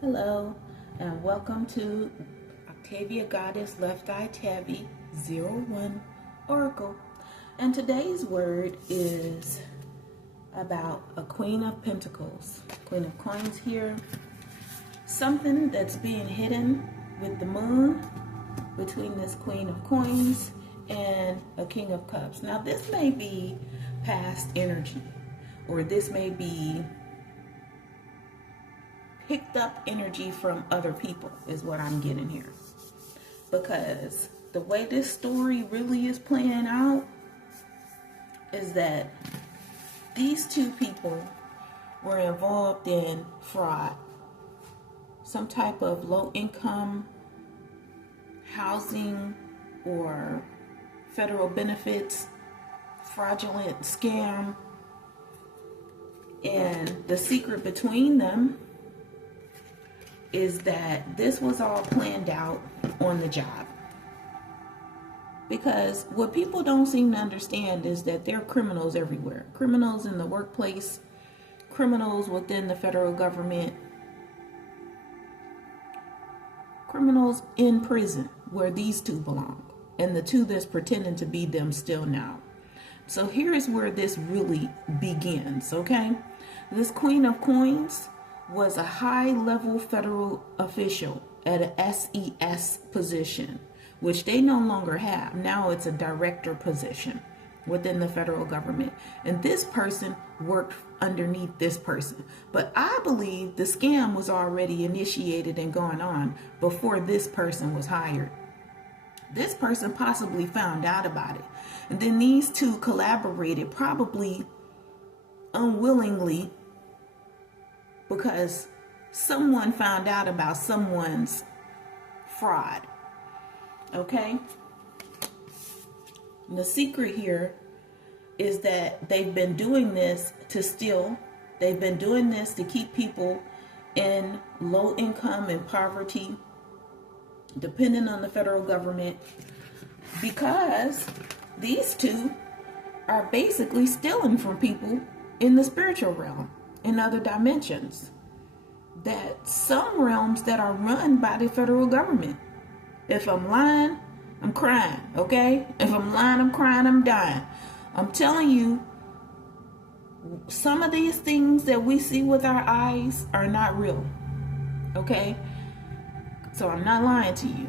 Hello, and welcome to Octavia Goddess Left Eye Tabby 01 Oracle. And today's word is about a Queen of Pentacles, Queen of Coins here. Something that's being hidden with the moon between this Queen of Coins and a King of Cups. Now this may be past energy, or this may be picked up energy from other people is what I'm getting here. Because the way this story really is playing out is that these two people were involved in fraud. Some type of low income housing or federal benefits, fraudulent scam. And the secret between them is that this was all planned out on the job. Because what people don't seem to understand is that there are criminals everywhere. Criminals in the workplace, criminals within the federal government, criminals in prison where these two belong, and the two that's pretending to be them still now. So here is where this really begins, okay? This Queen of Coins was a high-level federal official at a SES position, which they no longer have. Now it's a director position within the federal government. And this person worked underneath this person. But I believe the scam was already initiated and going on before this person was hired. This person possibly found out about it. And then these two collaborated, probably unwillingly, because someone found out about someone's fraud. Okay? And the secret here is that they've been doing this to steal. They've been doing this to keep people in low income and poverty, depending on the federal government, because these two are basically stealing from people in the spiritual realm, in other dimensions, that some realms that are run by the federal government. If I'm lying, I'm crying, okay? If I'm lying, I'm crying, I'm dying. I'm telling you, some of these things that we see with our eyes are not real, okay? So I'm not lying to you.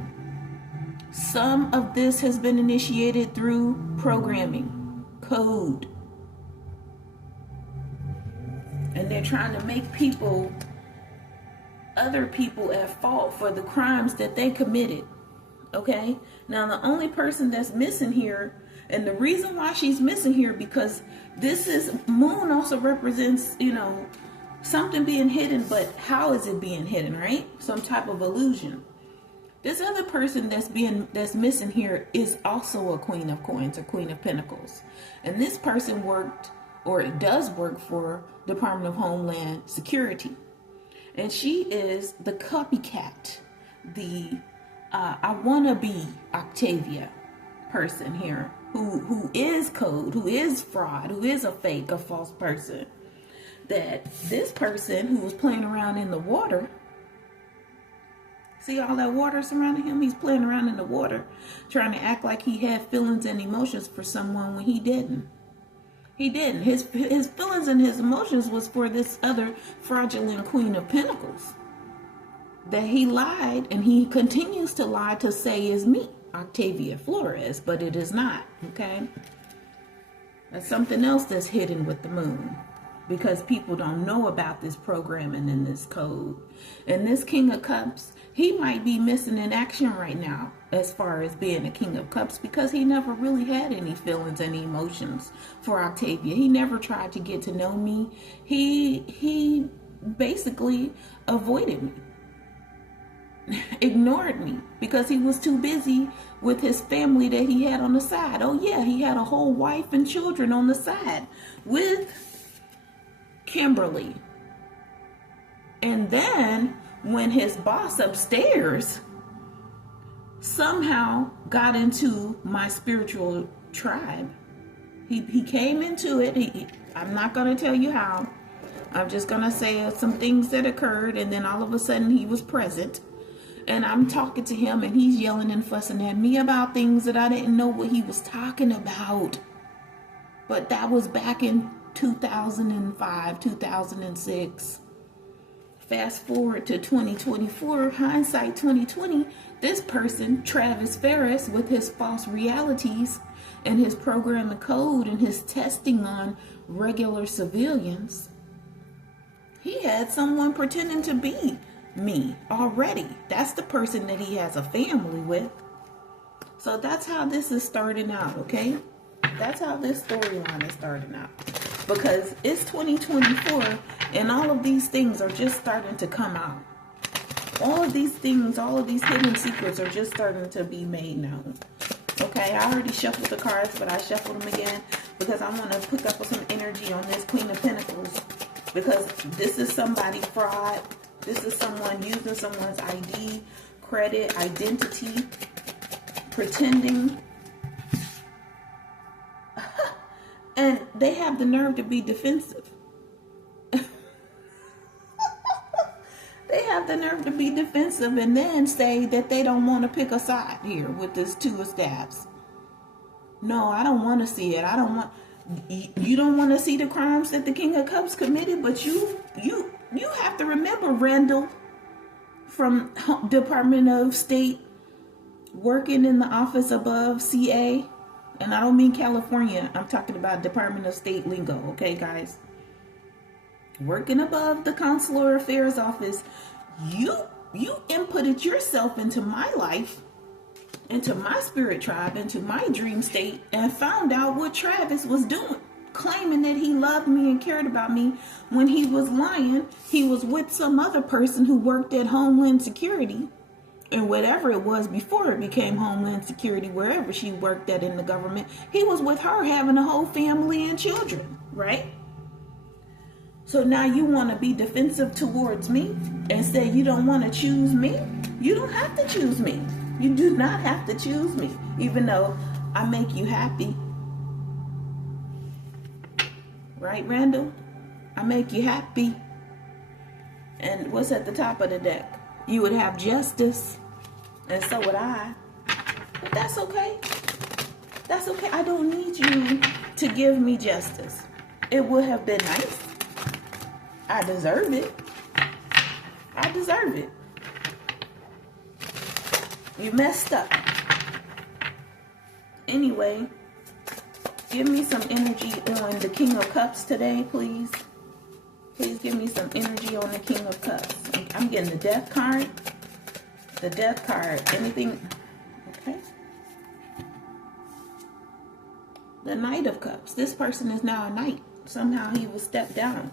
Some of this has been initiated through programming, code. And they're trying to make people, other people, at fault for the crimes that they committed. Okay? Now, the only person that's missing here, and the reason why she's missing here, because this is, moon also represents, something being hidden, but how is it being hidden, right? Some type of illusion. This other person that's missing here is also a Queen of Coins, a Queen of Pentacles. And this person worked, or does work, for Department of Homeland Security. And she is the copycat, the I wanna be Octavia person here, who is code, who is fraud, who is a fake, a false person. That this person who was playing around in the water, see all that water surrounding him? He's playing around in the water, trying to act like he had feelings and emotions for someone when he didn't. He didn't. His feelings and his emotions was for this other fraudulent Queen of Pentacles that he lied, and he continues to lie to say is me, Octavia Flores, but it is not, okay? That's something else that's hidden with the moon, because people don't know about this programming and this code. And this King of Cups, he might be missing in action right now as far as being a King of Cups, because he never really had any feelings and emotions for Octavia. He never tried to get to know me. He basically avoided me, ignored me, because he was too busy with his family that he had on the side. Oh yeah, he had a whole wife and children on the side with Kimberly. And then when his boss upstairs somehow got into my spiritual tribe, he came into it. I'm not going to tell you how, I'm just going to say some things that occurred, and then all of a sudden he was present. And I'm talking to him, and he's yelling and fussing at me about things that I didn't know what he was talking about. But that was back in 2005, 2006. Fast forward to 2024, hindsight 2020, this person, Travis Ferris, with his false realities and his programming code and his testing on regular civilians, he had someone pretending to be me already. That's the person that he has a family with. So that's how this is starting out, okay? That's how this storyline is starting out. Because it's 2024 and all of these things are just starting to come out. All of these things, all of these hidden secrets are just starting to be made known. Okay, I already shuffled the cards, but I shuffled them again because I want to pick up some energy on this Queen of Pentacles. Because this is somebody fraud. This is someone using someone's ID, credit, identity, pretending. And they have the nerve to be defensive. They have the nerve to be defensive and then say that they don't want to pick a side here with this Two of Staves. No, I don't want to see it. I don't want... You don't want to see the crimes that the King of Cups committed, but you have to remember Randall from Department of State, working in the office above CA, and I don't mean California. I'm talking about Department of State lingo, okay, guys? Working above the Consular Affairs Office, you inputted yourself into my life, into my spirit tribe, into my dream state, and found out what Travis was doing, claiming that he loved me and cared about me when he was lying. He was with some other person who worked at Homeland Security, and whatever it was before it became Homeland Security, wherever she worked at in the government, he was with her having a whole family and children, right? So now you want to be defensive towards me and say you don't want to choose me? You don't have to choose me. You do not have to choose me, even though I make you happy. Right, Randall? I make you happy. And what's at the top of the deck? You would have justice, and so would I. But that's okay. That's okay. I don't need you to give me justice. It would have been nice. I deserve it. I deserve it. You messed up. Anyway, give me some energy on the King of Cups today, please. Please give me some energy on the King of Cups. I'm getting the Death card. The Death card. Anything? Okay. The Knight of Cups. This person is now a knight. Somehow he was stepped down.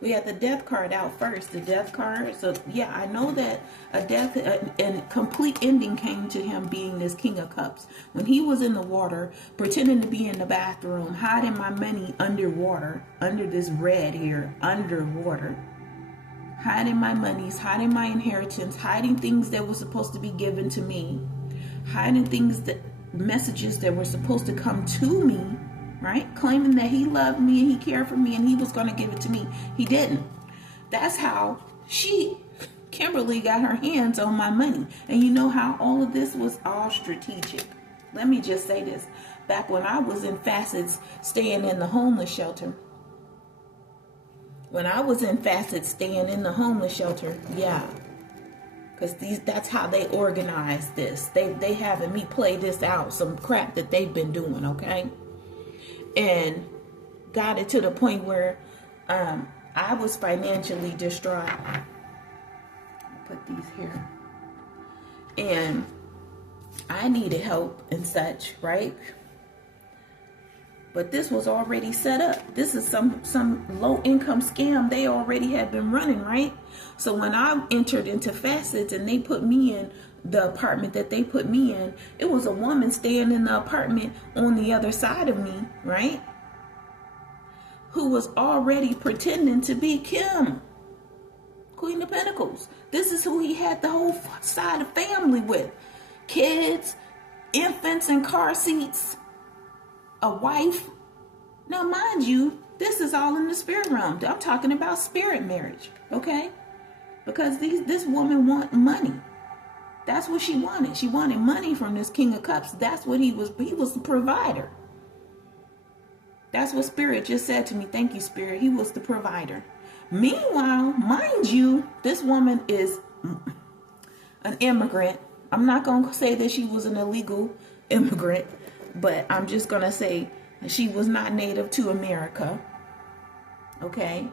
We had the Death card out first. The Death card. So, yeah, I know that a death and complete ending came to him being this King of Cups. When he was in the water, pretending to be in the bathroom, hiding my money underwater, under this red here, underwater. Hiding my monies, hiding my inheritance, hiding things that were supposed to be given to me. Hiding things that, messages that were supposed to come to me. Right? Claiming that he loved me and he cared for me and he was going to give it to me. He didn't. That's how Kimberly, got her hands on my money. And you know how all of this was all strategic. Let me just say this. Back when I was in facets staying in the homeless shelter. Yeah. Because that's how they organized this. They having me play this out. Some crap that they've been doing, okay? And got it to the point where I was financially distraught. Put these here. And I needed help and such, right? But this was already set up. This is some low income scam they already had been running, right? So when I entered into facets and they put me in the apartment that they put me in, it was a woman staying in the apartment on the other side of me, right? Who was already pretending to be Kim, Queen of Pentacles. This is who he had the whole side of family with. Kids, infants in car seats, a wife. Now, mind you, This is all in the spirit realm. I'm talking about spirit marriage, okay? Because this woman want money. That's what she wanted. She wanted money from this King of Cups. That's what he was. He was the provider. That's what Spirit just said to me. Thank you, Spirit. He was the provider. Meanwhile, mind you, this woman is an immigrant. I'm not going to say that she was an illegal immigrant, but I'm just going to say she was not native to America. Okay?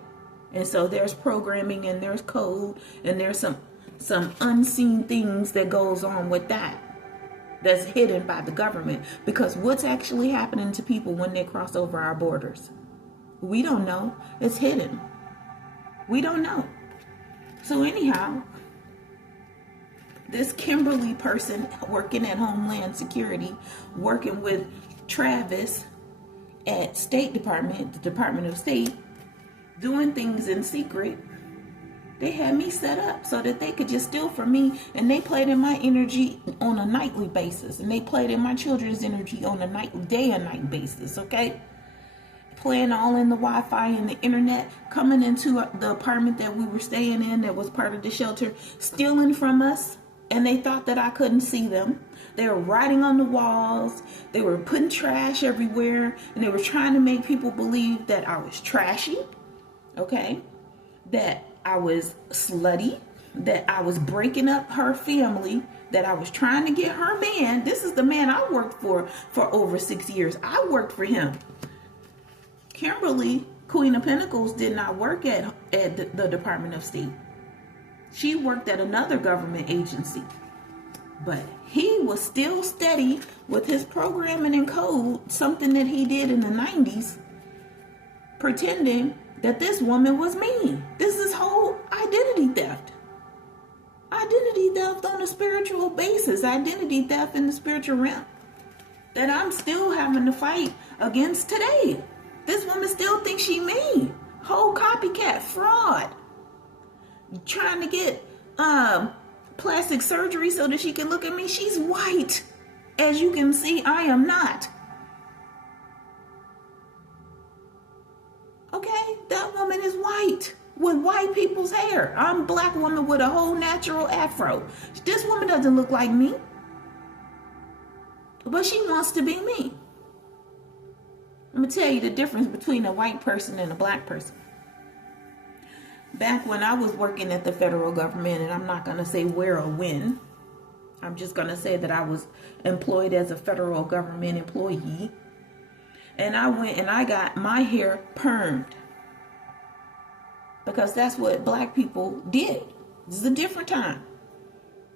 And so there's programming and there's code and there's some unseen things that goes on with that. That's hidden by the government. Because what's actually happening to people when they cross over our borders? We don't know. It's hidden. We don't know. So anyhow, this Kimberly person working at Homeland Security, working with Travis at State Department, the Department of State, doing things in secret. They had me set up so that they could just steal from me, and they played in my energy on a nightly basis, and they played in my children's energy on a day and night basis, okay? Playing all in the Wi-Fi and the internet, coming into the apartment that we were staying in that was part of the shelter, stealing from us, and they thought that I couldn't see them. They were writing on the walls, they were putting trash everywhere, and they were trying to make people believe that I was trashy, okay? That I was slutty, that I was breaking up her family, that I was trying to get her man. This is the man I worked for over 6 years. I worked for him. Kimberly, Queen of Pentacles, did not work at the Department of State. She worked at another government agency. But he was still steady with his programming and code, something that he did in the 90s, pretending that this woman was me. This is whole identity theft. Identity theft on a spiritual basis. Identity theft in the spiritual realm. That I'm still having to fight against today. This woman still thinks she me. Whole copycat fraud. Trying to get plastic surgery so that she can look at me. She's white. As you can see, I am not. Okay, that woman is white with white people's hair. I'm a black woman with a whole natural afro. This woman doesn't look like me, but she wants to be me. I'm gonna tell you the difference between a white person and a black person. Back when I was working at the federal government, and I'm not gonna say where or when, I'm just gonna say that I was employed as a federal government employee. And I went and I got my hair permed. Because that's what black people did. This is a different time.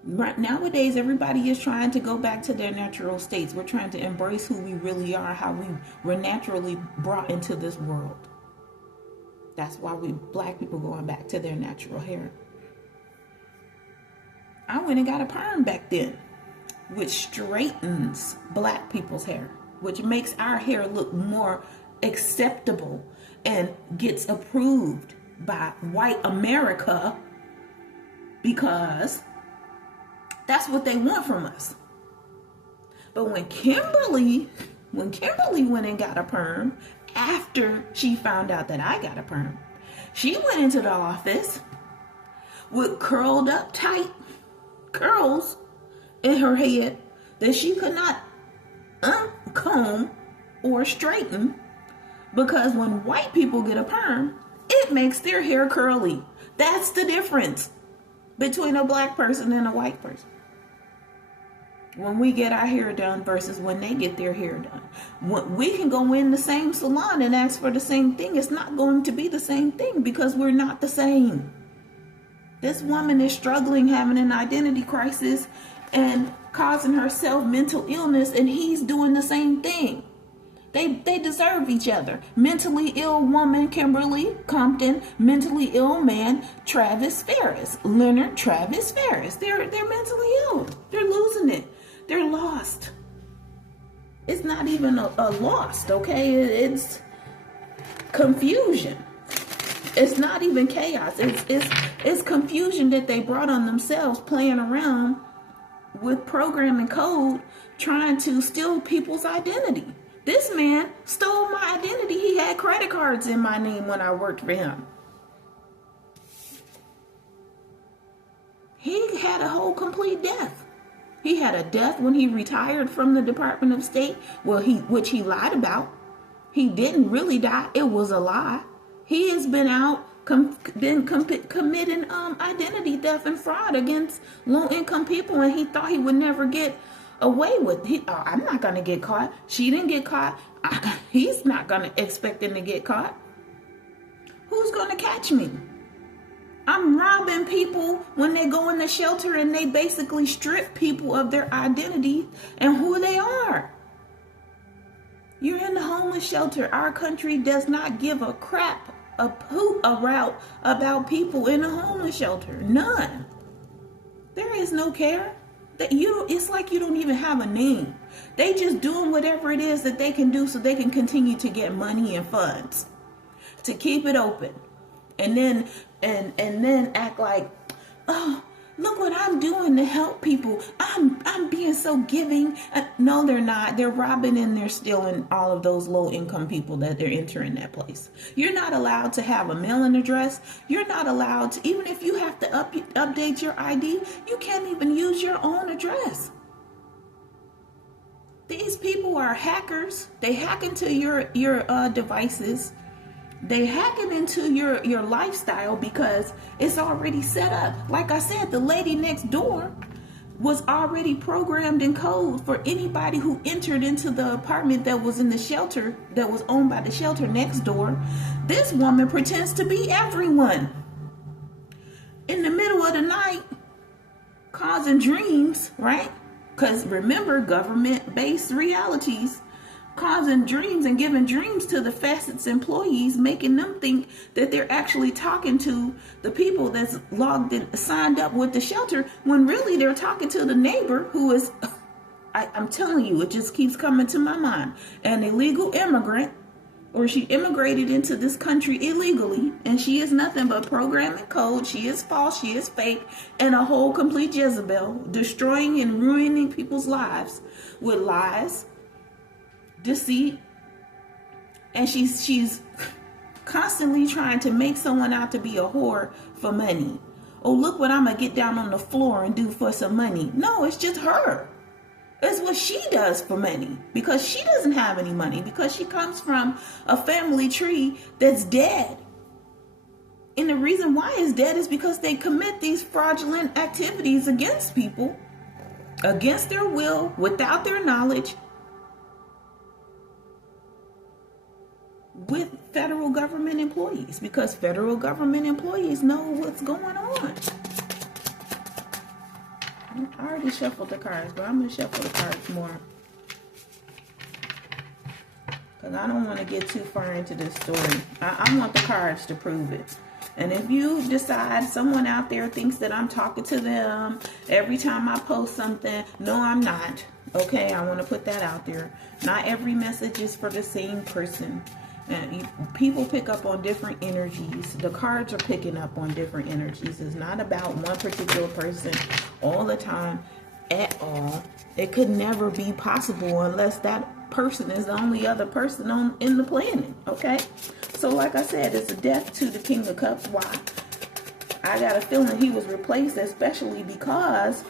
Right nowadays, everybody is trying to go back to their natural states. We're trying to embrace who we really are, how we were naturally brought into this world. That's why black people going back to their natural hair. I went and got a perm back then, which straightens black people's hair, which makes our hair look more acceptable and gets approved by white America, because that's what they want from us. But when Kimberly went and got a perm, after she found out that I got a perm, she went into the office with curled up tight curls in her head that she could not uncomb or straighten, because when white people get a perm, it makes their hair curly. That's the difference between a black person and a white person. When we get our hair done versus when they get their hair done. We can go in the same salon and ask for the same thing. It's not going to be the same thing because we're not the same. This woman is struggling, having an identity crisis and causing herself mental illness, and he's doing the same thing. They deserve each other. Mentally ill woman, Kimberly Compton. Mentally ill man, Travis Ferris. Leonard Travis Ferris. They're mentally ill. They're losing it. They're lost. It's not even a lost, okay? It's confusion. It's not even chaos. It's confusion that they brought on themselves, playing around with programming code, trying to steal people's identity. This man stole my identity. He had credit cards in my name when I worked for him. He had a whole complete death. He had a death when he retired from the Department of State, which he lied about. He didn't really die. It was a lie. He has been out committing identity theft and fraud against low-income people, and he thought he would never get away with it. I'm not going to get caught. She didn't get caught. He's not going to expect him to get caught. Who's going to catch me? I'm robbing people when they go in the shelter, and they basically strip people of their identity and who they are. You're in the homeless shelter. Our country does not give a crap, a poop about people in a homeless shelter. None. There is no care. It's like you don't even have a name. They just doing whatever it is that they can do so they can continue to get money and funds to keep it open, and then act like, oh, look what I'm doing to help people. I'm being so giving. No, they're not. They're robbing and they're stealing all of those low-income people that they're entering that place. You're not allowed to have a mailing address. You're not allowed to, even if you have to update your ID, you can't even use your own address. These people are hackers. They hack into your devices. They hacking into your lifestyle because it's already set up. Like I said, the lady next door was already programmed in code for anybody who entered into the apartment that was in the shelter, that was owned by the shelter next door. This woman pretends to be everyone. In the middle of the night, causing dreams, right? Because remember, government-based realities, causing dreams and giving dreams to the facets employees, making them think that they're actually talking to the people that's logged in, signed up with the shelter, when really they're talking to the neighbor who is, I'm telling you, it just keeps coming to my mind, an illegal immigrant, or she immigrated into this country illegally, and she is nothing but programming code. She is false, she is fake, and a whole complete Jezebel, destroying and ruining people's lives with lies, deceit, and she's constantly trying to make someone out to be a whore for money. Oh, look what I'm gonna get down on the floor and do for some money. No, it's just her. It's what she does for money, because she doesn't have any money, because she comes from a family tree that's dead. And the reason why it's dead is because they commit these fraudulent activities against people, against their will, without their knowledge, with federal government employees, because federal government employees know what's going on. I already shuffled the cards, but I'm going to shuffle the cards more, because I don't want to get too far into this story. I want the cards to prove it. And if you decide, someone out there thinks that I'm talking to them every time I post something, no, I'm not. Okay, I want to put that out there. Not every message is for the same person. And people pick up on different energies. The cards are picking up on different energies. It's not about one particular person all the time at all. It could never be possible unless that person is the only other person in the planet. Okay? So like I said, it's a death to the King of Cups. Why? I got a feeling he was replaced, especially because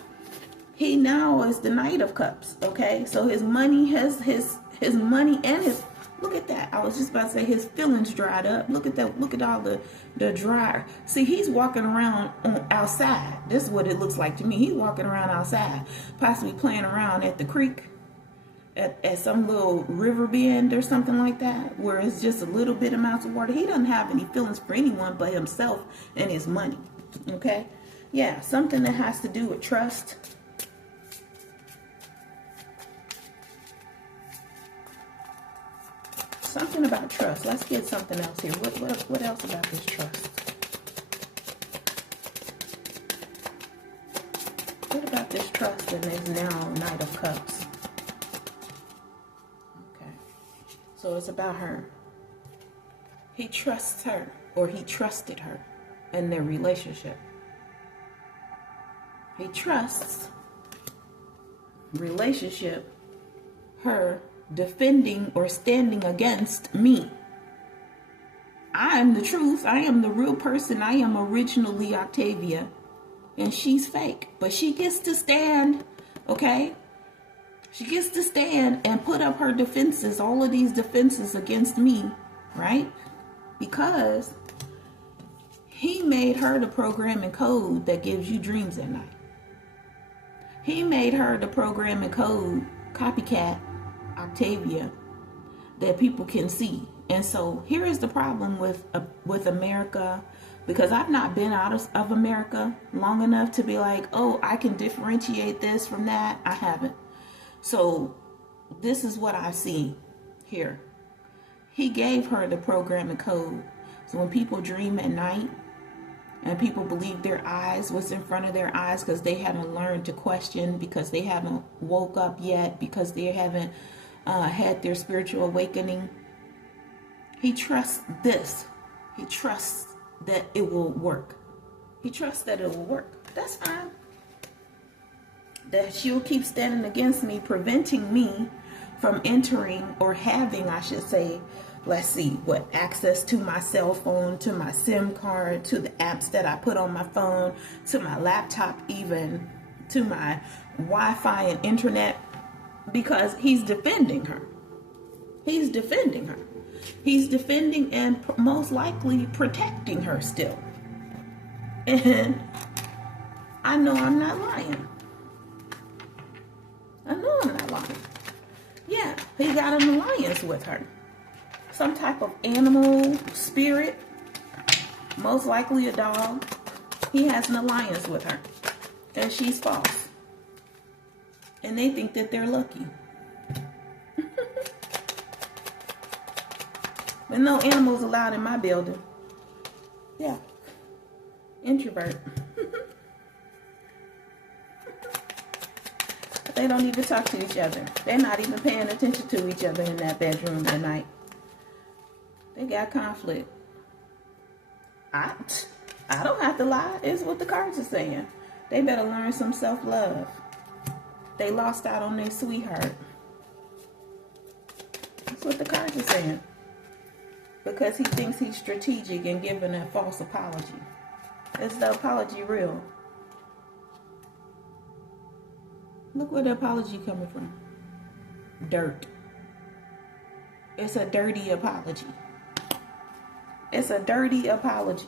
he now is the Knight of Cups. Okay? So his money has his money and his, look at that. I was just about to say his feelings dried up. Look at that. Look at all the dry. See, he's walking around outside. This is what it looks like to me. He's walking around outside, possibly playing around at the creek, at some little river bend or something like that, where it's just a little bit amounts of water. He doesn't have any feelings for anyone but himself and his money. Okay? Yeah, something that has to do with trust. Something about trust. Let's get something else here. What else about this trust? What about this trust and is now Knight of Cups? Okay. So it's about her. He trusts her, or he trusted her in their relationship. He trusts relationship her defending or standing against me. I am the truth. I am the real person. I am originally Octavia. And she's fake. But she gets to stand, okay? She gets to stand and put up her defenses, all of these defenses against me, right? Because he made her the programming code that gives you dreams at night. He made her the programming code, copycat, Octavia, that people can see. And so here is the problem with America, because I've not been out of America long enough to be like, oh, I can differentiate this from that. I haven't. So this is what I see here. He gave her the programming code. So when people dream at night and people believe their eyes, what's in front of their eyes, because they haven't learned to question, because they haven't woke up yet, because they haven't had their spiritual awakening. He trusts this. He trusts that it will work. He trusts that it will work. That's fine. That she'll keep standing against me, preventing me from entering or having, I should say, let's see, access to my cell phone, to my SIM card, to the apps that I put on my phone, to my laptop, even to my Wi-Fi and internet, because he's defending her. He's defending her. He's defending and most likely protecting her still. And I know I'm not lying. I know I'm not lying. Yeah, he got an alliance with her. Some type of animal, spirit, most likely a dog. He has an alliance with her. And she's false. And they think that they're lucky. But no animals allowed in my building. Yeah. Introvert. They don't even talk to each other. They're not even paying attention to each other in that bedroom at night. They got conflict. I don't have to lie. It's what the cards are saying. They better learn some self-love. They lost out on their sweetheart. That's what the cards are saying. Because he thinks he's strategic and giving a false apology. Is the apology real? Look where the apology coming from. Dirt. It's a dirty apology. It's a dirty apology.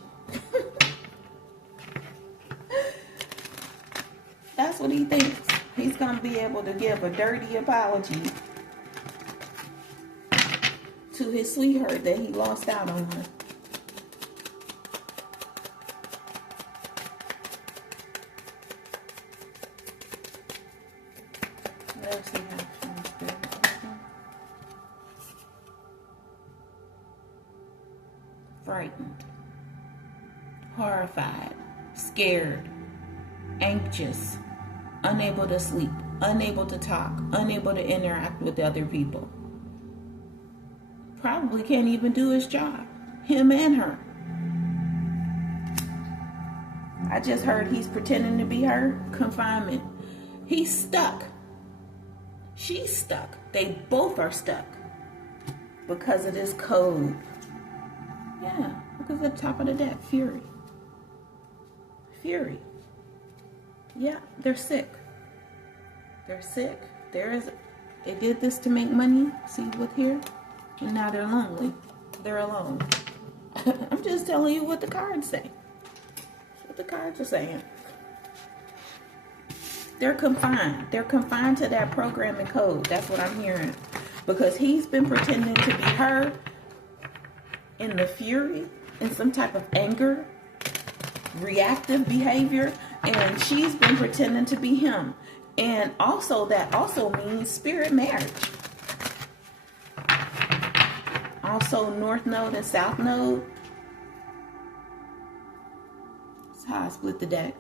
That's what he thinks. He's going to be able to give a dirty apology to his sweetheart that he lost out on her. Let's see how she's doing. Frightened, horrified, scared, anxious, unable to sleep, unable to talk, unable to interact with other people. Probably can't even do his job. Him and her. I just heard he's pretending to be her. Confinement. He's stuck. She's stuck. They both are stuck. Because of this code. Yeah. Look at the top of the deck. Fury. Fury. Yeah. They're sick. They're sick. They did this to make money. See with here? And now they're lonely. They're alone. I'm just telling you what the cards say. That's what the cards are saying. They're confined. They're confined to that programming code. That's what I'm hearing. Because he's been pretending to be her in the fury, in some type of anger, reactive behavior, and she's been pretending to be him. And also, that also means spirit marriage. Also, North Node and South Node. That's how I split the deck.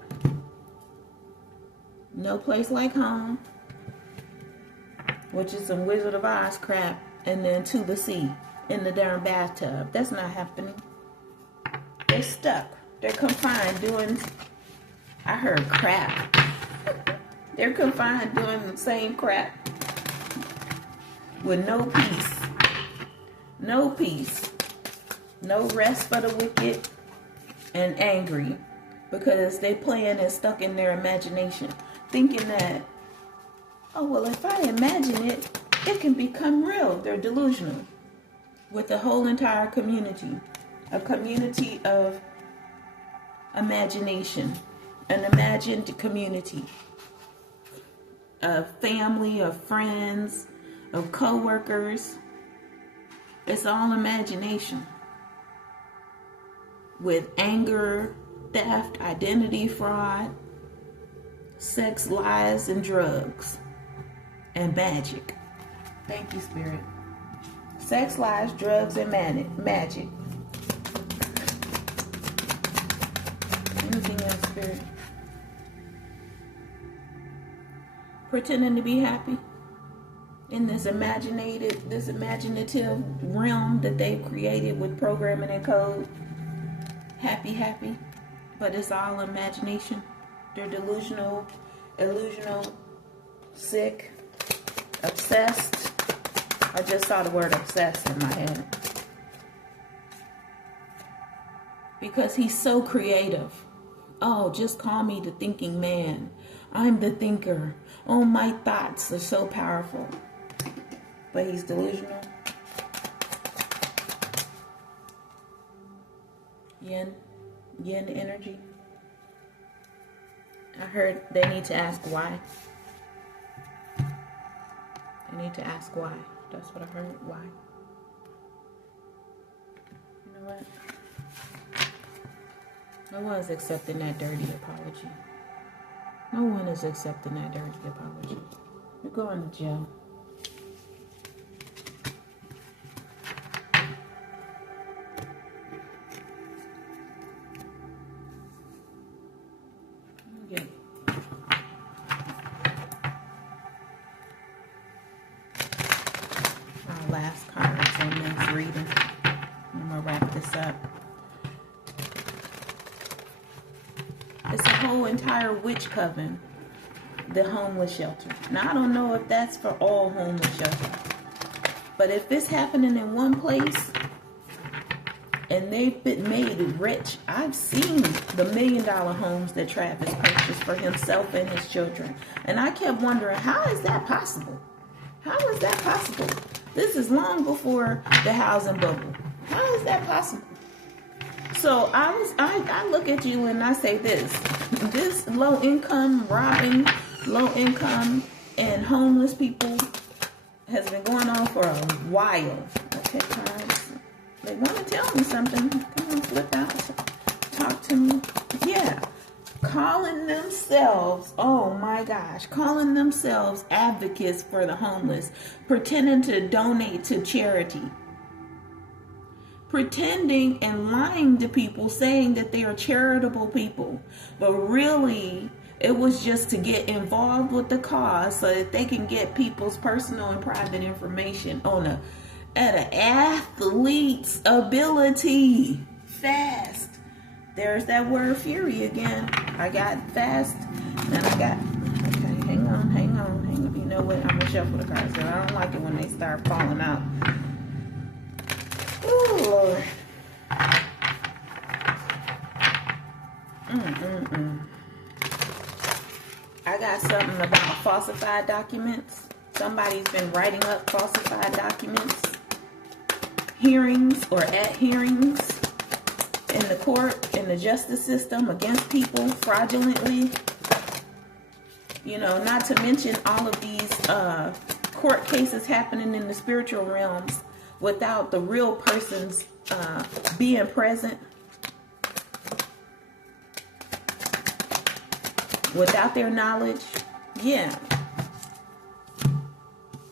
No place like home, which is some Wizard of Oz crap, and then to the sea in the darn bathtub. That's not happening. They're stuck. They're confined doing, I heard crap. They're confined doing the same crap. with no peace. No peace. No rest for the wicked, and angry because they playing and stuck in their imagination, thinking that, oh, well, if I imagine it, it can become real. They're delusional. With the whole entire community, a community of imagination, an imagined community, a family of friends, of co-workers. It's all imagination. With anger, theft, identity fraud, sex, lies, and drugs, and magic. Thank you, Spirit. Sex, lies, drugs, and magic. Anything else, Spirit? Pretending to be happy in this imaginative realm that they've created with programming and code. Happy, but it's all imagination. They're delusional, illusional, sick, obsessed. I just saw the word obsessed in my head. Because he's so creative. Oh, just call me the thinking man. I'm the thinker. Oh, my thoughts are so powerful. But he's delusional. Yin energy. I heard they need to ask why. They need to ask why. That's what I heard. Why? You know what? No one's accepting that dirty apology. No one is accepting that dirty apology. You're going to jail. Okay. Our last cards on this reading. I'm going to wrap this up. It's a whole entire witch coven, the homeless shelter. Now, I don't know if that's for all homeless shelters, but if it's happening in one place and they've been made rich, I've seen the $1 million homes that Travis purchased for himself and his children. And I kept wondering, how is that possible? How is that possible? This is long before the housing bubble. How is that possible? So I look at you and I say this low income, robbing low income and homeless people has been going on for a while. Okay, guys, they want to tell me something. Come on, flip out, talk to me. Yeah, calling themselves, oh my gosh, calling themselves advocates for the homeless, pretending to donate to charity. Pretending and lying to people, saying that they are charitable people, but really it was just to get involved with the cause so that they can get people's personal and private information at an athlete's ability. Fast. There's that word fury again. I got fast, and I got, okay, hang on. You know what? I'm gonna shuffle the cards because I don't like it when they start falling out. Oh, Lord. I got something about falsified documents. Somebody's been writing up falsified documents. Hearings or at hearings in the court, in the justice system against people fraudulently. You know, not to mention all of these court cases happening in the spiritual realms without the real persons being present, without their knowledge. Yeah.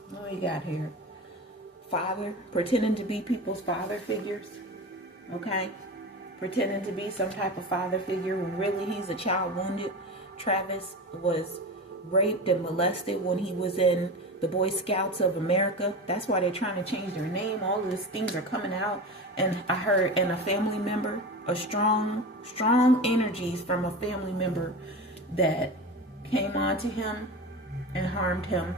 What we got here? Father, pretending to be people's father figures. Okay? Pretending to be some type of father figure when really he's a child wounded. Travis was raped and molested when he was in the Boy Scouts of America. That's why they're trying to change their name. All of these things are coming out. And I heard, and a family member, a strong energies from a family member that came on to him and harmed him.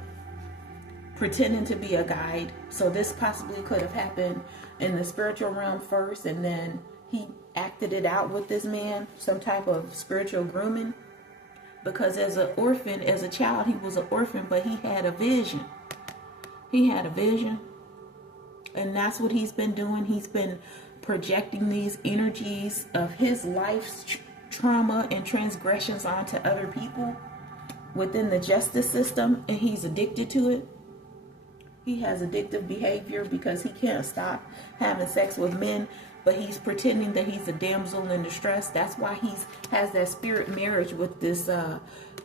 pretending to be a guide. So this possibly could have happened in the spiritual realm first, and then he acted it out with this man, some type of spiritual grooming. Because as an orphan, as a child, he was an orphan, but he had a vision. He had a vision. And that's what he's been doing. He's been projecting these energies of his life's trauma and transgressions onto other people within the justice system, and he's addicted to it. He has addictive behavior because he can't stop having sex with men, but he's pretending that he's a damsel in distress. That's why he has that spirit marriage with this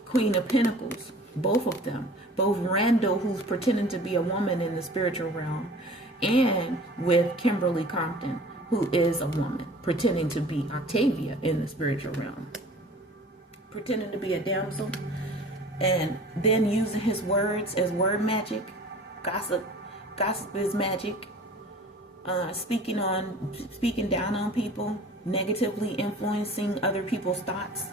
Queen of Pentacles. Both of them. Both Randall, who's pretending to be a woman in the spiritual realm, and with Kimberly Compton, who is a woman, pretending to be Octavia in the spiritual realm. Pretending to be a damsel, and then using his words as word magic. Gossip is magic. Speaking down on people, negatively influencing other people's thoughts.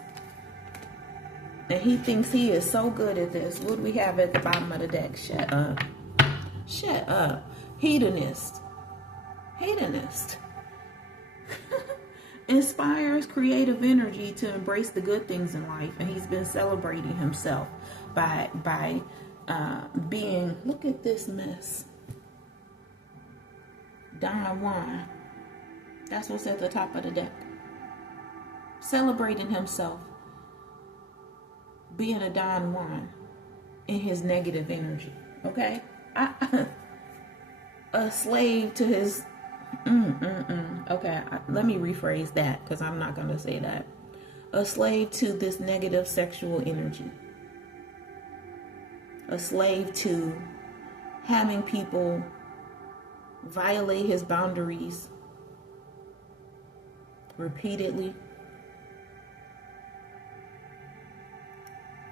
And he thinks he is so good at this. What do we have at the bottom of the deck? Shut up. Shut up. Hedonist. Inspires creative energy to embrace the good things in life, and he's been celebrating himself by being, look at this mess. Don Juan. That's what's at the top of the deck. Celebrating himself being a Don Juan in his negative energy. Okay? A slave to his okay, let me rephrase that, because I'm not going to say that. A slave to this negative sexual energy. A slave to having people violate his boundaries repeatedly.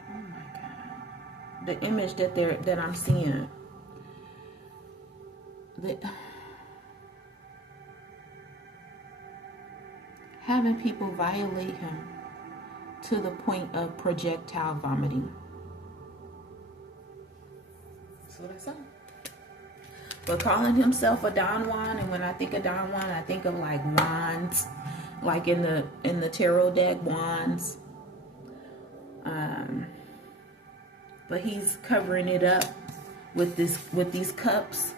Oh my God. The image that I'm seeing. Having people violate him to the point of projectile vomiting. That's what I saw. But calling himself a Don Juan, and when I think of Don Juan, I think of like wands, like in the tarot deck, wands. But he's covering it up with these cups,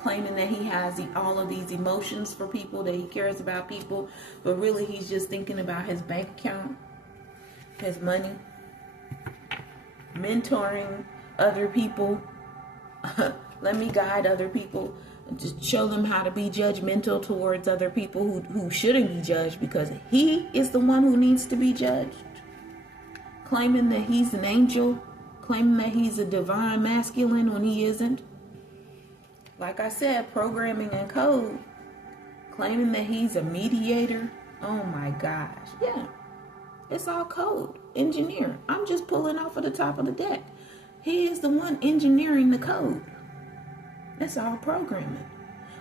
claiming that he has all of these emotions for people, that he cares about people, but really he's just thinking about his bank account, his money, mentoring other people. Let me guide other people, just show them how to be judgmental towards other people who shouldn't be judged, because he is the one who needs to be judged. Claiming that he's an angel, claiming that he's a divine masculine when he isn't. Like I said, programming and code, claiming that he's a mediator. Oh my gosh. Yeah, it's all code, engineer. I'm just pulling off of the top of the deck. He is the one engineering the code. It's all programming.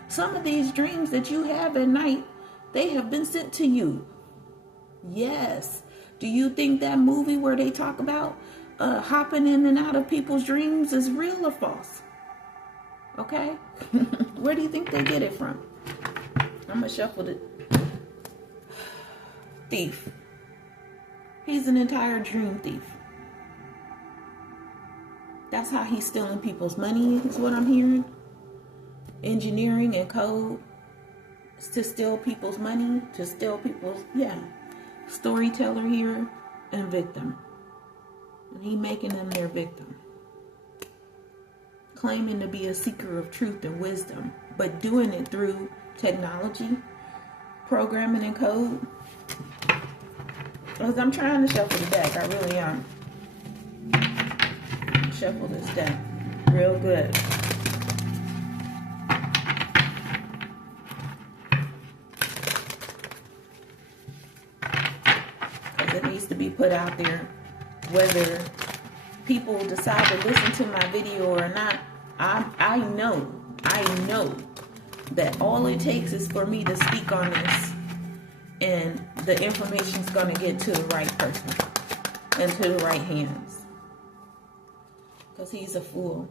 Some of these dreams that you have at night, they have been sent to you. Yes. Do you think that movie where they talk about hopping in and out of people's dreams is real or false? Okay? Where do you think they get it from? I'm going to shuffle it. Thief. He's an entire dream thief. That's how he's stealing people's money, is what I'm hearing. Engineering and code to steal people's money, to steal people's, storyteller here and victim. And he making them their victim. Claiming to be a seeker of truth and wisdom, but doing it through technology, programming and code. Because I'm trying to shuffle the deck, I really am. Shuffle this deck real good. Because it needs to be put out there. Whether people decide to listen to my video or not, I know that all it takes is for me to speak on this, and the information's going to get to the right person and to the right hands. Because he's a fool.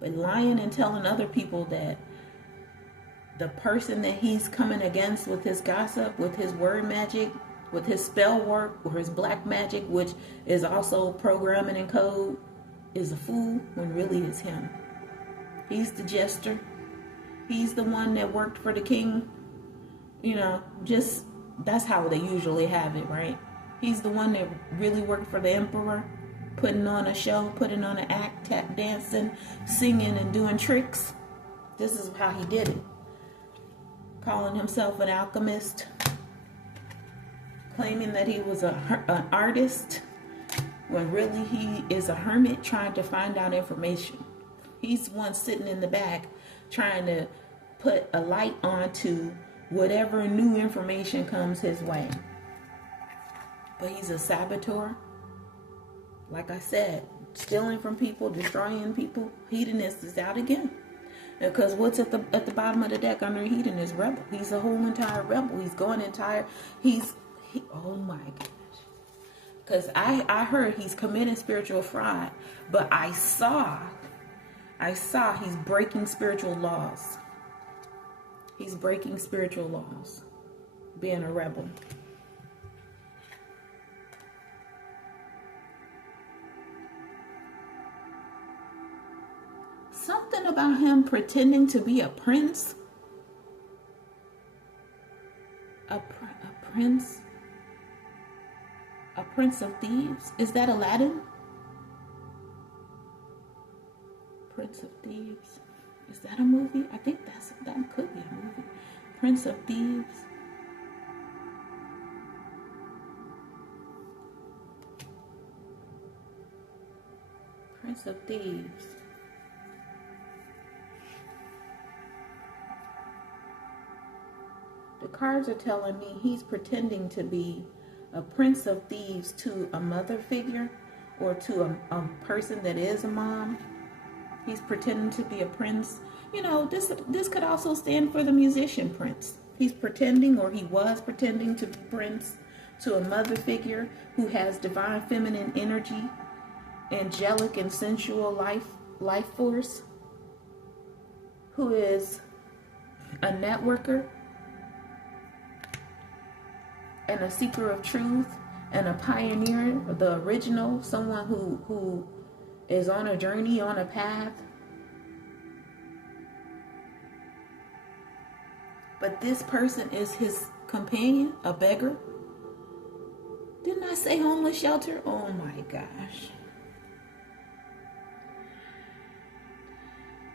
but lying and telling other people that the person that he's coming against with his gossip, with his word magic, with his spell work, or his black magic, which is also programming and code, is a fool, when really it's him. He's the jester. He's the one that worked for the king. You know, just, that's how they usually have it, right? He's the one that really worked for the emperor, putting on a show, putting on an act, tap dancing, singing, and doing tricks. This is how he did it. Calling himself an alchemist, claiming that he was an artist, when really he is a hermit trying to find out information. He's one sitting in the back trying to put a light onto whatever new information comes his way. But he's a saboteur. Like I said, stealing from people, destroying people. Hedonist is out again. Because what's at the bottom of the deck under hedonist? Rebel. He's a whole entire rebel. He's going entire. Oh my gosh. Because I heard he's committing spiritual fraud, but I saw he's breaking spiritual laws. He's breaking spiritual laws, being a rebel. Something about him pretending to be a prince. A prince. A prince of thieves. Is that Aladdin? Prince of Thieves. Is that a movie? I think that could be a movie. Prince of Thieves. Prince of Thieves. The cards are telling me he's pretending to be a prince of thieves to a mother figure, or to a person that is a mom. He's pretending to be a prince. You know, this could also stand for the musician Prince. He's pretending, or he was pretending to be Prince to a mother figure who has divine feminine energy, angelic and sensual life force, who is a networker and a seeker of truth and a pioneer, the original, someone who is on a journey, on a path. But this person is his companion, a beggar. Didn't I say homeless shelter? Oh my gosh.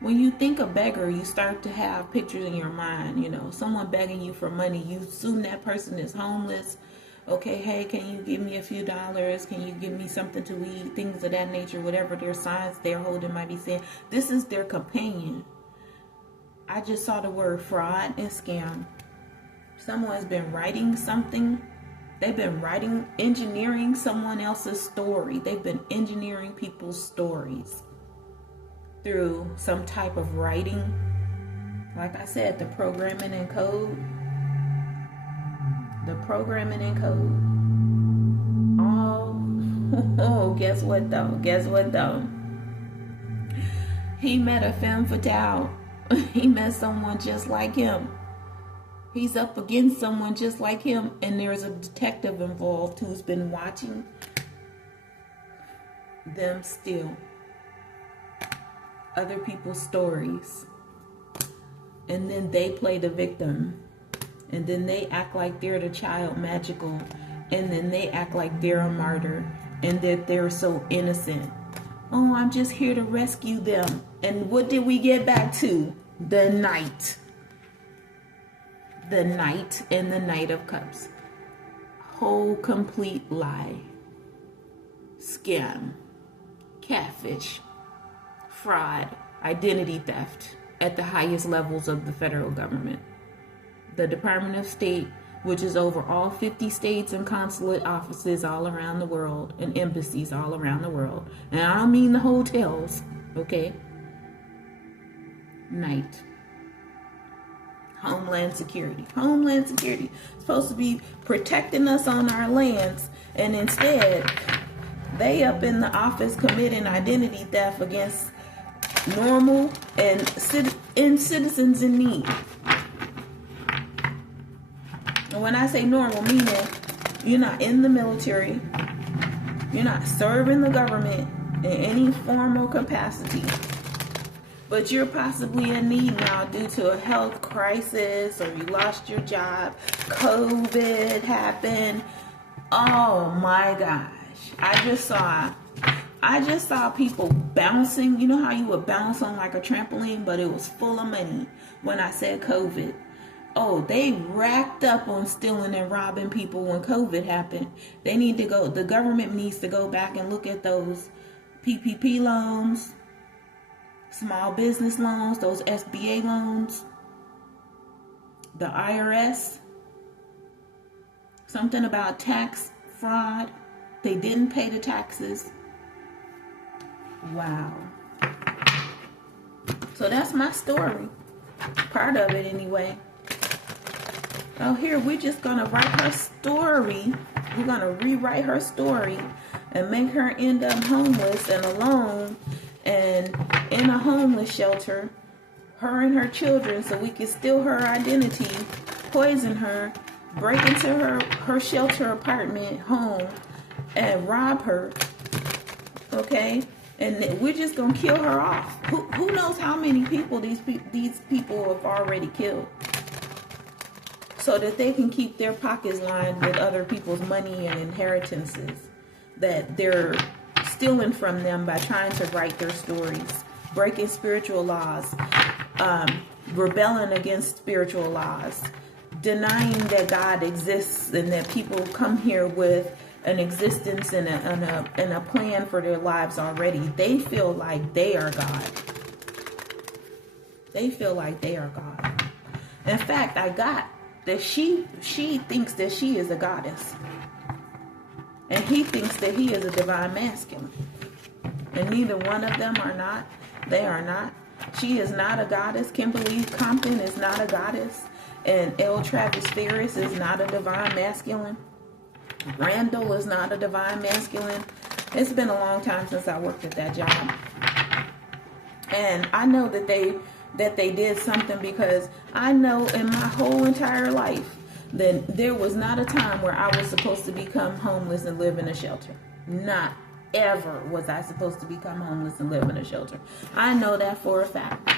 When you think of beggar, you start to have pictures in your mind, you know, someone begging you for money. You assume that person is homeless. Okay, hey, can you give me a few dollars? Can you give me something to eat? Things of that nature, whatever their signs they're holding might be saying. This is their companion. I just saw the word fraud and scam. Someone's been writing something. They've been engineering someone else's story. They've been engineering people's stories through some type of writing. Like I said, the programming and code. The programming and code. Oh, guess what though? Guess what though? He met a femme fatale. He met someone just like him. He's up against someone just like him, and there's a detective involved who's been watching them steal other people's stories, and then they play the victim, and then they act like they're the child magical, and then they act like they're a martyr and that they're so innocent. Oh, I'm just here to rescue them. And what did we get back to? The Knight. The Knight and the Knight of Cups. Whole complete lie. Scam. Catfish. Fraud. Identity theft at the highest levels of the federal government. The Department of State, which is over all 50 states and consulate offices all around the world and embassies all around the world. And I don't mean the hotels, okay? Knight. Homeland Security. Homeland Security. Supposed to be protecting us on our lands, and instead, they up in the office committing identity theft against normal and citizens in need. And when I say normal, meaning you're not in the military, you're not serving the government in any formal capacity, but you're possibly in need now due to a health crisis, or you lost your job, COVID happened. Oh my gosh. I just saw people bouncing. You know how you would bounce on like a trampoline, but it was full of money when I said COVID. Oh, they racked up on stealing and robbing people when COVID happened. The government needs to go back and look at those PPP loans, small business loans, those SBA loans, the IRS, something about tax fraud. They didn't pay the taxes. Wow. So that's my story. Part of it anyway. Oh, here, we're just going to write her story. We're going to rewrite her story and make her end up homeless and alone and in a homeless shelter. Her and her children, so we can steal her identity, poison her, break into her shelter apartment home and rob her. Okay? And we're just going to kill her off. Who knows how many people these people have already killed, so that they can keep their pockets lined with other people's money and inheritances that they're stealing from them by trying to write their stories, breaking spiritual laws, rebelling against spiritual laws, denying that God exists and that people come here with an existence and a plan for their lives already. They feel like they are God. They feel like they are God. In fact, I got that she thinks that she is a goddess, and he thinks that he is a divine masculine, and neither one of them are not. They are not. She is not a goddess. Kimberly Compton is not a goddess, and L. Travis Ferris is not a divine masculine. Randall is not a divine masculine. It's been a long time since I worked at that job, and I know that they did something, because I know in my whole entire life that there was not a time where I was supposed to become homeless and live in a shelter. Not ever was I supposed to become homeless and live in a shelter. I know that for a fact.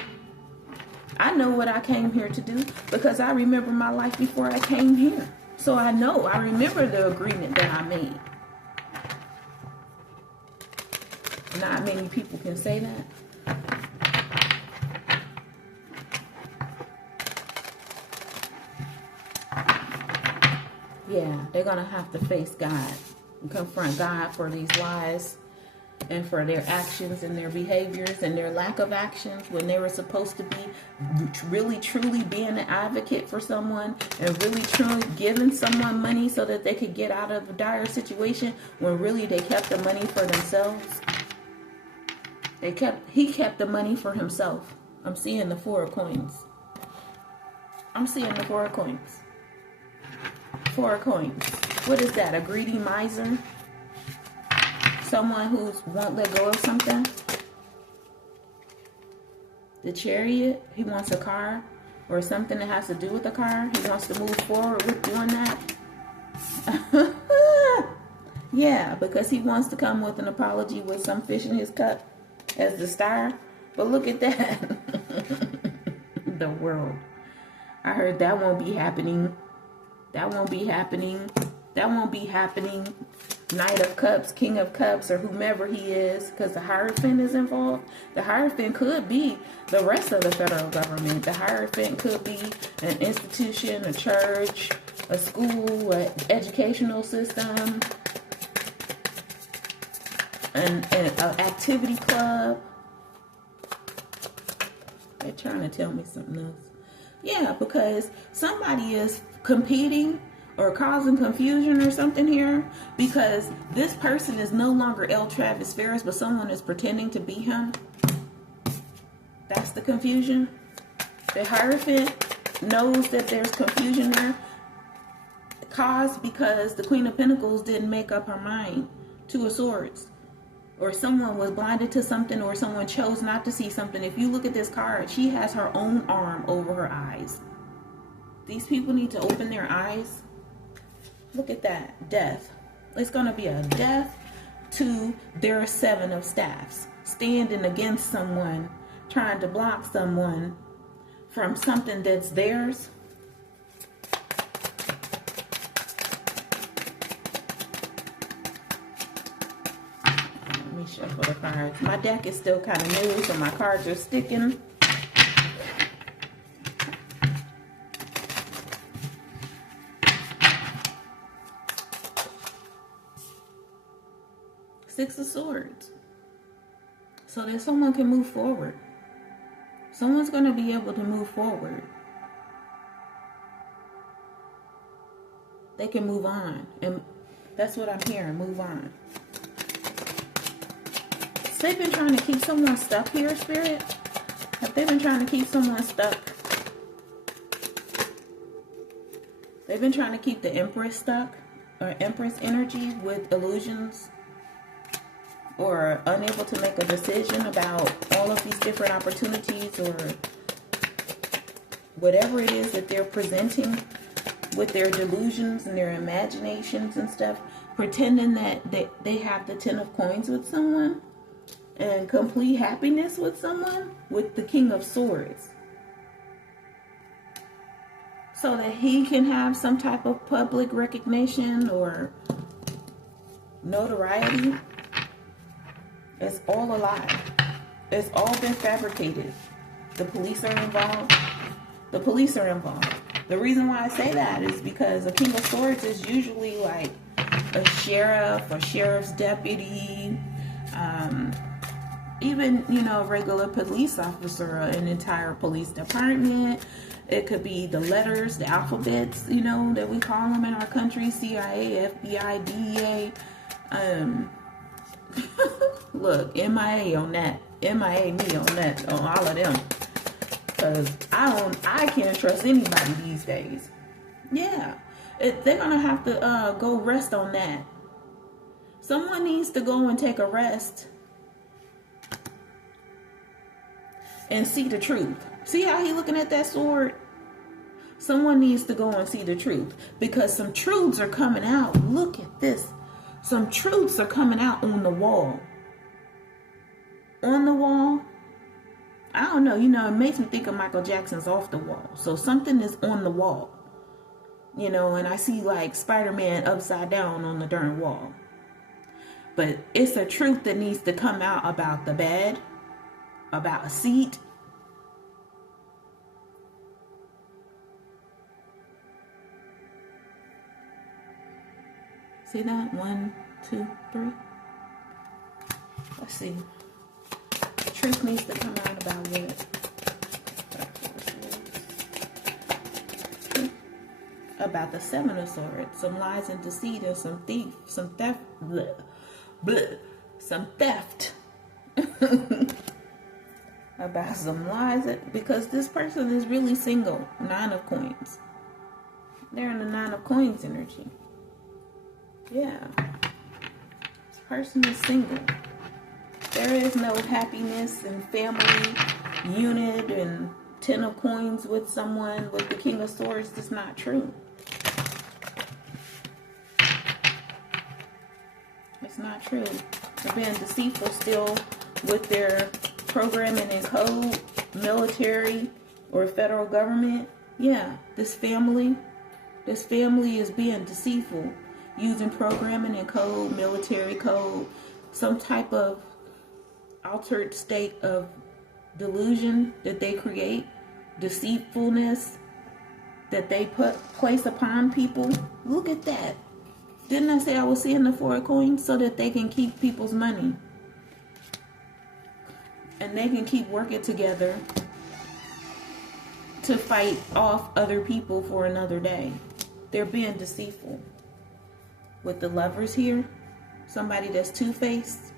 I know what I came here to do because I remember my life before I came here. So I remember the agreement that I made. Not many people can say that. Yeah, they're going to have to face God and confront God for these lies and for their actions and their behaviors and their lack of actions when they were supposed to be really truly being an advocate for someone and really truly giving someone money so that they could get out of a dire situation, when really they kept the money for themselves. He kept the money for himself. I'm seeing the 4 of coins. I'm seeing the 4 of coins. 4 of coins. What is that? A greedy miser? Someone who won't let go of something? The Chariot. He wants a car or something that has to do with the car. He wants to move forward with doing that. Yeah, because he wants to come with an apology with some fish in his cup as the star. But look at that. The world. I heard that won't be happening. That won't be happening. That won't be happening. Knight of Cups, King of Cups, or whomever he is, because the Hierophant is involved. The Hierophant could be the rest of the federal government. The Hierophant could be an institution, a church, a school, an educational system, an activity club. They're trying to tell me something else. Yeah, because somebody is competing or causing confusion or something here, because this person is no longer L. Travis Ferris, but someone is pretending to be him. That's the confusion. The Hierophant knows that there's confusion there, caused because the Queen of Pentacles didn't make up her mind. 2 of Swords. or someone was blinded to something, or someone chose not to see something. If you look at this card, she has her own arm over her eyes. These people need to open their eyes. Look at that. Death. It's going to be a death to their 7 of staffs. Standing against someone, trying to block someone from something that's theirs. Let me shuffle the cards. My deck is still kind of new, so my cards are sticking. Six of Swords. So that someone can move forward. Someone's going to be able to move forward. They can move on. And that's what I'm hearing. Move on. So they've been trying to keep someone stuck here, Spirit. Have they been trying to keep someone stuck? They've been trying to keep the Empress stuck. Or Empress energy with illusions. Or unable to make a decision about all of these different opportunities, or whatever it is that they're presenting with their delusions and their imaginations and stuff, pretending that they have the 10 of coins with someone and complete happiness with someone with the King of Swords, so that he can have some type of public recognition or notoriety. It's all a lie. It's all been fabricated. The police are involved. The police are involved. The reason why I say that is because a King of Swords is usually like a sheriff or sheriff's deputy, even, you know, a regular police officer, or an entire police department. It could be the letters, the alphabets, you know, that we call them in our country: CIA, FBI, DEA. Look, MIA on that. MIA me on that, on all of them. Because I can't trust anybody these days. Yeah. They're going to have to go rest on that. Someone needs to go and take a rest and see the truth. See how he looking at that sword? Someone needs to go and see the truth. Because some truths are coming out. Look at this. Some truths are coming out on the wall. On the wall. I don't know. You know, it makes me think of Michael Jackson's Off the Wall. So something is on the wall. You know, and I see like Spider-Man upside down on the darn wall. But it's a truth that needs to come out about the bed. About a seat. See that? 1, 2, 3. Let's see. The truth needs to come out about what? About the 7 of Swords. Some lies and deceit, and some thief, some theft. Bleh, bleh, some theft. About some lies. Because this person is really single. 9 of Coins. They're in the 9 of Coins energy. Yeah. This person is single. There is no happiness and family unit and 10 of Coins with someone with the King of Swords. That's not true. It's not true. They're being deceitful still with their programming and code, military or federal government. Yeah, this family is being deceitful. Using programming and code, military code, some type of altered state of delusion that they create, deceitfulness that they place upon people. Look at that. Didn't I say I was seeing the 4 of Coins? So that they can keep people's money. And they can keep working together to fight off other people for another day. They're being deceitful. With the Lovers here, somebody that's two-faced.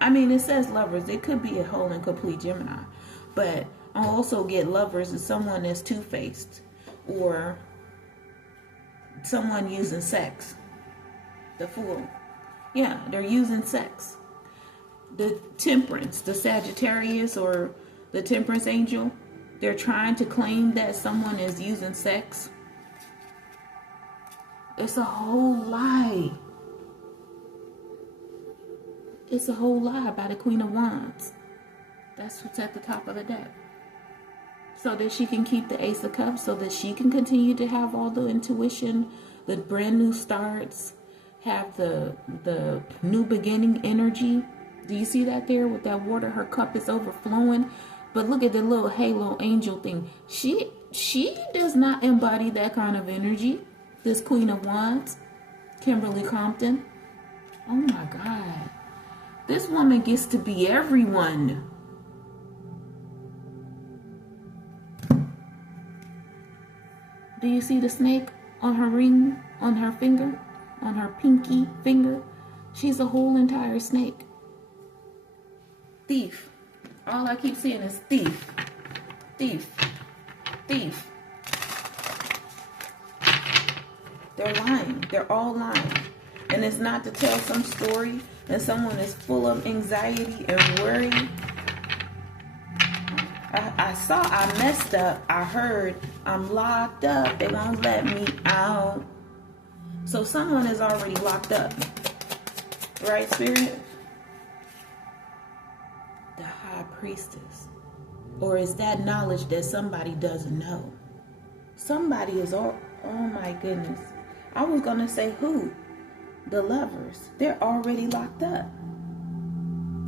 I mean, it says Lovers. It could be a whole and complete Gemini. But I also get Lovers as someone that's two-faced. Or someone using sex. The Fool. Yeah, they're using sex. the temperance, the Sagittarius or the temperance angel, they're trying to claim that someone is using sex. It's a whole lie. It's a whole lie by the Queen of Wands. That's what's at the top of the deck. So that she can keep the Ace of Cups, so that she can continue to have all the intuition, the brand new starts, have the new beginning energy. Do you see that there with that water? Her cup is overflowing. But look at the little halo angel thing. She does not embody that kind of energy. This Queen of Wands, Kimberly Compton. Oh my God. This woman gets to be everyone. Do you see the snake on her ring, on her finger, on her pinky finger? She's a whole entire snake. Thief. All I keep seeing is thief. Thief. Thief. They're lying. They're all lying. And it's not to tell some story that someone is full of anxiety and worry. I messed up. I heard I'm locked up. They won't let me out. So someone is already locked up. Right, Spirit? The High Priestess. Or is that knowledge that somebody doesn't know? Somebody is all, oh my goodness. I was going to say who? The Lovers. They're already locked up.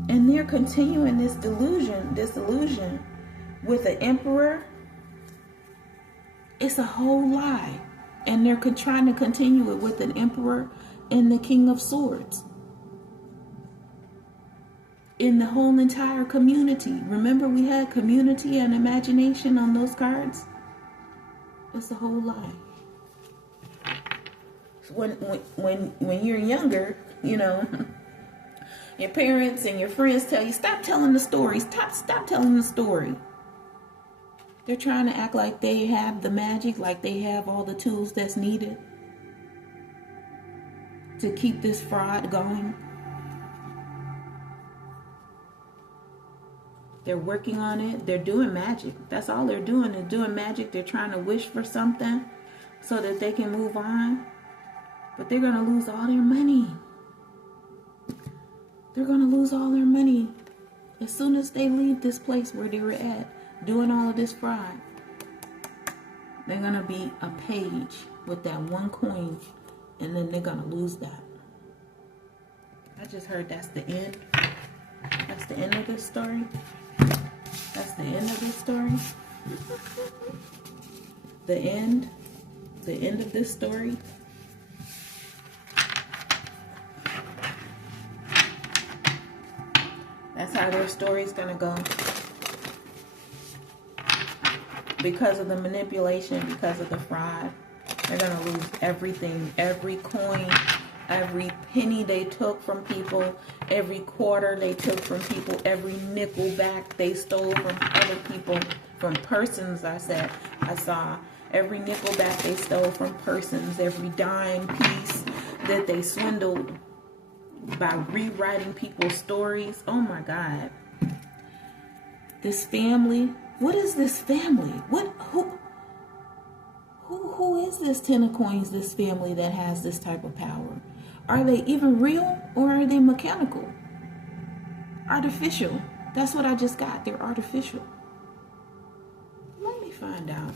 And they're continuing this illusion with the Emperor. It's a whole lie. And they're trying to continue it with an Emperor and the King of Swords. In the whole entire community. Remember we had community and imagination on those cards? It's a whole lie. When you're younger, you know, your parents and your friends tell you, stop telling the story. Stop telling the story. They're trying to act like they have the magic, like they have all the tools that's needed to keep this fraud going. They're working on it. They're doing magic. That's all they're doing is doing magic. They're trying to wish for something so that they can move on. But they're going to lose all their money. They're going to lose all their money as soon as they leave this place where they were at, doing all of this fraud. They're going to be a page with that one coin, and then they're going to lose that. I just heard that's the end. That's the end of this story. That's the end of this story. The end of this story. That's how their story's gonna go. Because of the manipulation, because of the fraud, they're gonna lose everything, every coin, every penny they took from people, every quarter they took from people, every nickel back they stole from other people, from persons. I saw every nickel back they stole from persons, every dime piece that they swindled by rewriting people's stories. Oh my God. This family. What is this family? Who is this Ten of Coins, this family that has this type of power? Are they even real or are they mechanical? Artificial. That's what I just got. They're artificial. Let me find out.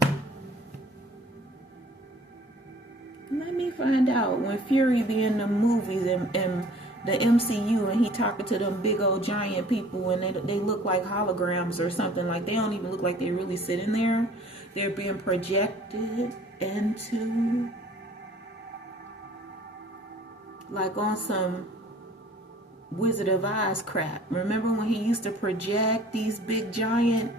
Let me find out when Fury be in the movies and the MCU and he talking to them big old giant people and they look like holograms or something. Like they don't even look like they're really sitting there. They're being projected into, like on some Wizard of Oz crap. Remember when he used to project these big giant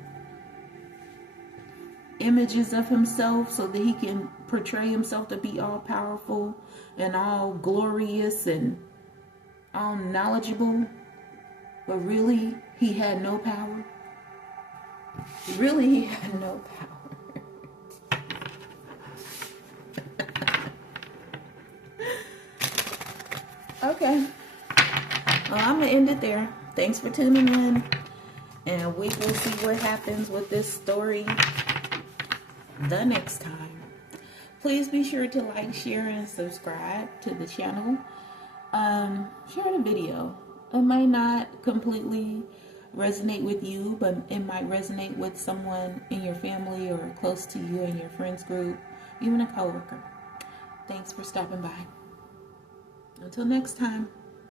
images of himself so that he can portray himself to be all powerful and all glorious and all knowledgeable, but really he had no power. Really he had no power. Okay, well, I'm gonna end it there. thanks for tuning in, and we will see what happens with this story the next time. Please be sure to like, share, and subscribe to the channel. Share the video. It might not completely resonate with you, but it might resonate with someone in your family or close to you in your friends group, even a coworker. Thanks for stopping by. Until next time.